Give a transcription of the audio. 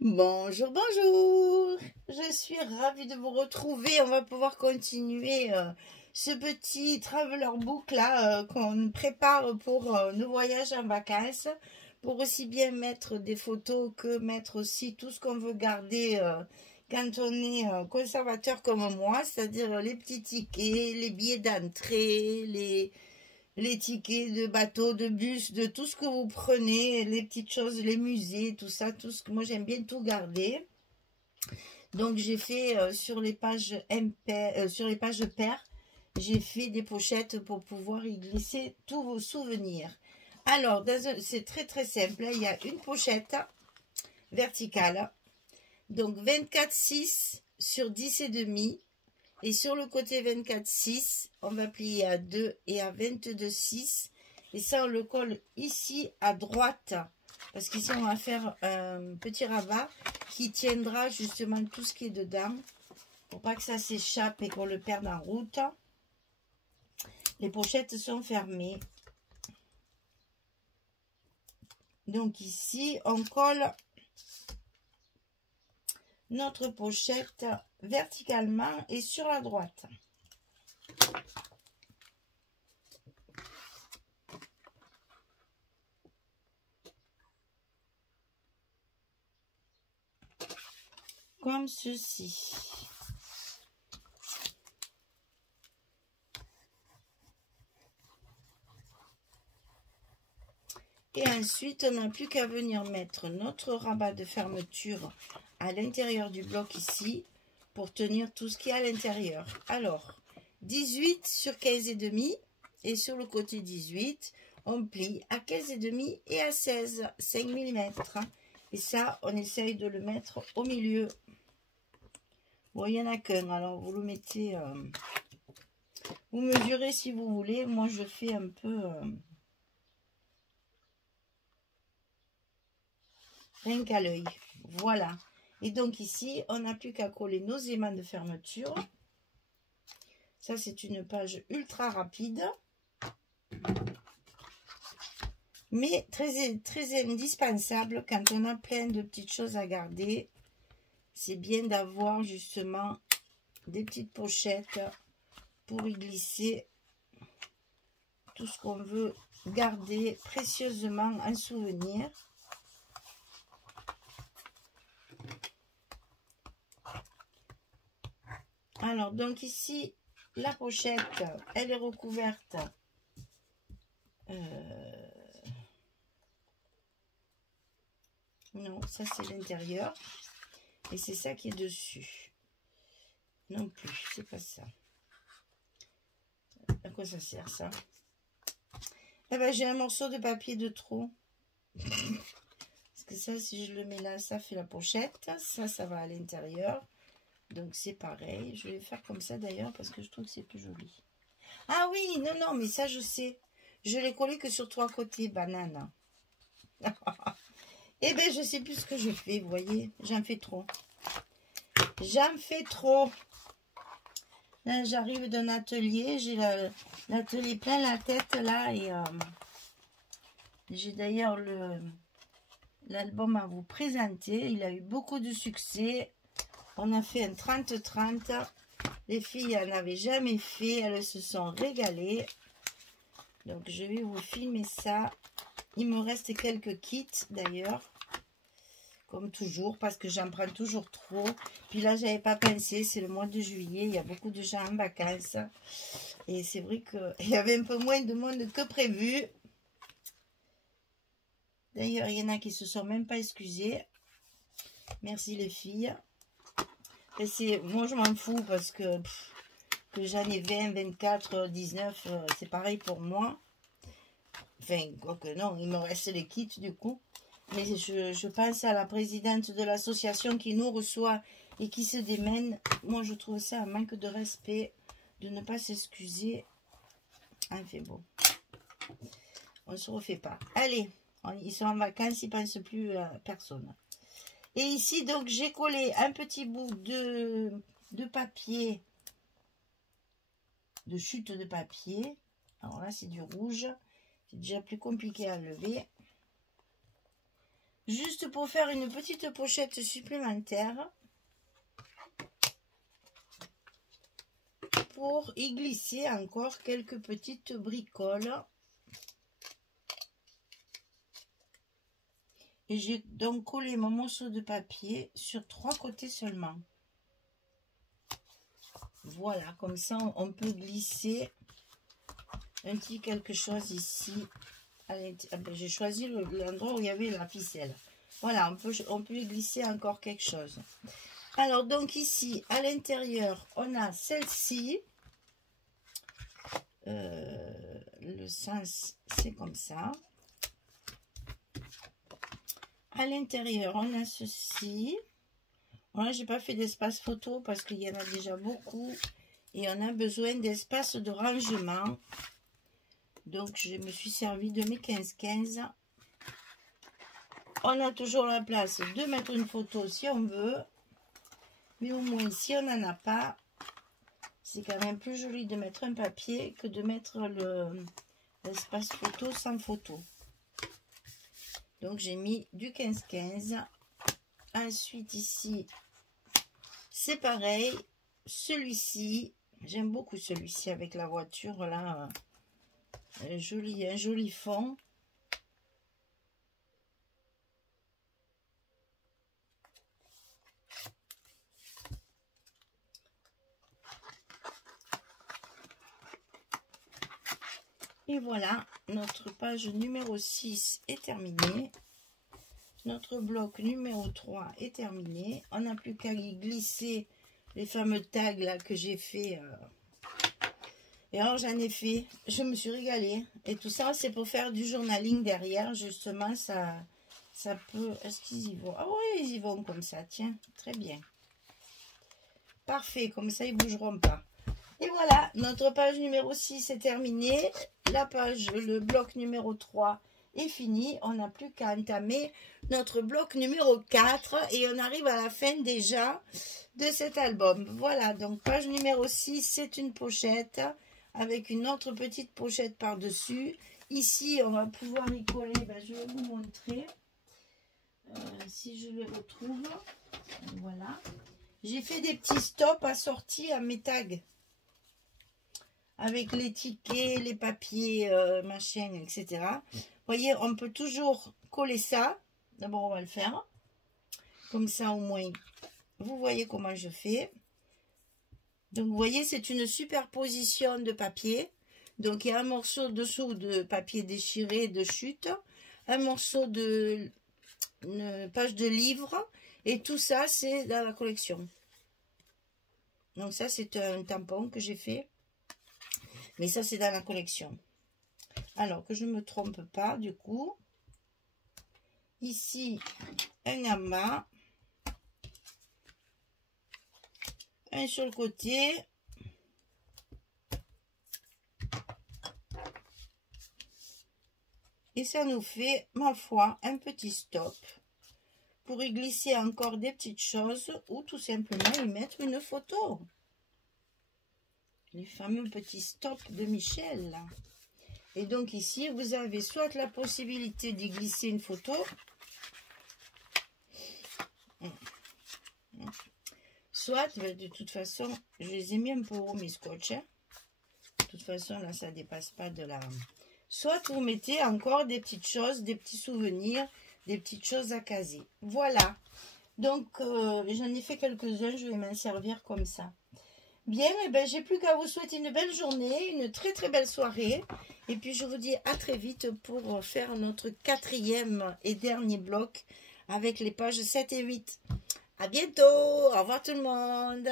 Bonjour, bonjour. Je suis ravie de vous retrouver. On va pouvoir continuer ce petit traveler book là qu'on prépare pour nos voyages en vacances. Pour aussi bien mettre des photos que mettre aussi tout ce qu'on veut garder quand on est conservateur comme moi, c'est-à-dire les petits tickets, les billets d'entrée, les tickets de bateau, de bus, de tout ce que vous prenez, les petites choses, les musées, tout ça, tout ce que moi j'aime bien tout garder. Donc j'ai fait sur les pages sur les pages paires, j'ai fait des pochettes pour pouvoir y glisser tous vos souvenirs. Alors, c'est très très simple, hein. Il y a une pochette verticale, donc 24,6 sur 10 et demi. Et sur le côté 24,6, on va plier à 2 et à 22,6. Et ça, on le colle ici à droite. Parce qu'ici, on va faire un petit rabat qui tiendra justement tout ce qui est dedans. Pour pas que ça s'échappe et qu'on le perde en route. Les pochettes sont fermées. Donc ici, on colle notre pochette verticalement et sur la droite. Comme ceci. Et ensuite, on n'a plus qu'à venir mettre notre rabat de fermeture à l'intérieur du bloc ici pour tenir tout ce qui est à l'intérieur. Alors, 18 sur 15 et demi et sur le côté 18, on plie à 15 et demi et à 16, 5 mm. Et ça, on essaye de le mettre au milieu. Bon, il n'y en a qu'un, alors vous le mettez, vous mesurez si vous voulez. Moi, je fais un peu... rien qu'à l'œil, voilà. Et donc ici, on n'a plus qu'à coller nos aimants de fermeture. Ça, c'est une page ultra rapide, mais très indispensable quand on a plein de petites choses à garder. C'est bien d'avoir justement des petites pochettes pour y glisser tout ce qu'on veut garder précieusement en souvenir. Alors, donc ici, la pochette, elle est recouverte non, ça c'est l'intérieur. Et c'est ça qui est dessus. Non plus, c'est pas ça. À quoi ça sert ça? Eh ben, j'ai un morceau de papier de trop. Parce que ça, si je le mets là, ça fait la pochette. Ça va à l'intérieur. Donc c'est pareil. Je vais faire comme ça d'ailleurs parce que je trouve que c'est plus joli. Ah oui, non, mais ça je sais. Je l'ai collé que sur 3 côtés, banane. Eh ben, je sais plus ce que je fais, vous voyez. J'en fais trop. J'en fais trop. Là, j'arrive d'un atelier. J'ai l'atelier plein la tête là. Et j'ai d'ailleurs l'album à vous présenter. Il a eu beaucoup de succès. On a fait un 30-30. Les filles n'en avaient jamais fait. Elles se sont régalées. Donc, je vais vous filmer ça. Il me reste quelques kits d'ailleurs. Comme toujours, parce que j'en prends toujours trop. Puis là, j'avais pas pensé. C'est le mois de juillet. Il y a beaucoup de gens en vacances. Et c'est vrai qu'il y avait un peu moins de monde que prévu. D'ailleurs, il y en a qui se sont même pas excusés. Merci les filles. Moi, je m'en fous parce que j'en ai 20, 24, 19, c'est pareil pour moi. Enfin, quoique non, il me reste les kits du coup. Mais je pense à la présidente de l'association qui nous reçoit et qui se démène. Moi, je trouve ça un manque de respect de ne pas s'excuser. Enfin bon, on ne se refait pas. Allez, ils sont en vacances, ils ne pensent plus à personne. Et ici, donc, j'ai collé un petit bout de papier, de chute de papier. Alors là, c'est du rouge. C'est déjà plus compliqué à lever. juste pour faire une petite pochette supplémentaire. Pour y glisser encore quelques petites bricoles. Et j'ai donc collé mon morceau de papier sur 3 côtés seulement. Voilà, comme ça on peut glisser un petit quelque chose ici. J'ai choisi l'endroit où il y avait la ficelle. Voilà, on peut y glisser encore quelque chose. Alors donc ici à l'intérieur on a celle-ci. Le sens c'est comme ça. À l'intérieur on a ceci. Voilà, j'ai pas fait d'espace photo parce qu'il y en a déjà beaucoup et on a besoin d'espace de rangement. Donc je me suis servi de mes 15-15. On a toujours la place de mettre une photo si on veut. Mais au moins, si on n'en a pas, c'est quand même plus joli de mettre un papier que de mettre l'espace photo sans photo. Donc, j'ai mis du 15-15. Ensuite, ici, c'est pareil. Celui-ci, j'aime beaucoup celui-ci avec la voiture, là. Un joli fond. Et voilà, notre page numéro 6 est terminée. Notre bloc numéro 3 est terminé. On n'a plus qu'à y glisser les fameux tags là que j'ai fait. Et alors j'en ai fait, je me suis régalée. Et tout ça, c'est pour faire du journaling derrière. Justement, ça peut... Est-ce qu'ils y vont? Ah oui, ils y vont comme ça, tiens, très bien. Parfait, comme ça, ils ne bougeront pas. Et voilà, notre page numéro 6 est terminée. La page, le bloc numéro 3 est fini. On n'a plus qu'à entamer notre bloc numéro 4 et on arrive à la fin déjà de cet album. Voilà, donc page numéro 6, c'est une pochette avec une autre petite pochette par-dessus. Ici, on va pouvoir y coller, je vais vous montrer si je les retrouve. Voilà. J'ai fait des petits stops assortis à mes tags. Avec les tickets, les papiers, machin, etc. Vous voyez, on peut toujours coller ça. D'abord, on va le faire. Comme ça, au moins, vous voyez comment je fais. Donc, vous voyez, c'est une superposition de papier. Donc, il y a un morceau dessous de papier déchiré de chute. Un morceau de une page de livre. Et tout ça, c'est dans la collection. Donc, ça, c'est un tampon que j'ai fait. Mais ça, c'est dans la collection. Alors, que je ne me trompe pas, du coup. Ici, un en bas. Un sur le côté. Et ça nous fait, ma foi, un petit stop. Pour y glisser encore des petites choses. Ou tout simplement y mettre une photo. Les fameux petits stops de Michel. Là. Et donc ici, vous avez soit la possibilité d'y glisser une photo. Soit, de toute façon, je les ai mis un peu haut mes scotch. Hein. De toute façon, là, ça ne dépasse pas de la... Soit vous mettez encore des petites choses, des petits souvenirs, des petites choses à caser. Voilà. Donc, j'en ai fait quelques-uns. Je vais m'en servir comme ça. Bien, eh ben, j'ai plus qu'à vous souhaiter une belle journée, une très très belle soirée. Et puis je vous dis à très vite pour faire notre 4e et dernier bloc avec les pages 7 et 8. À bientôt, au revoir tout le monde.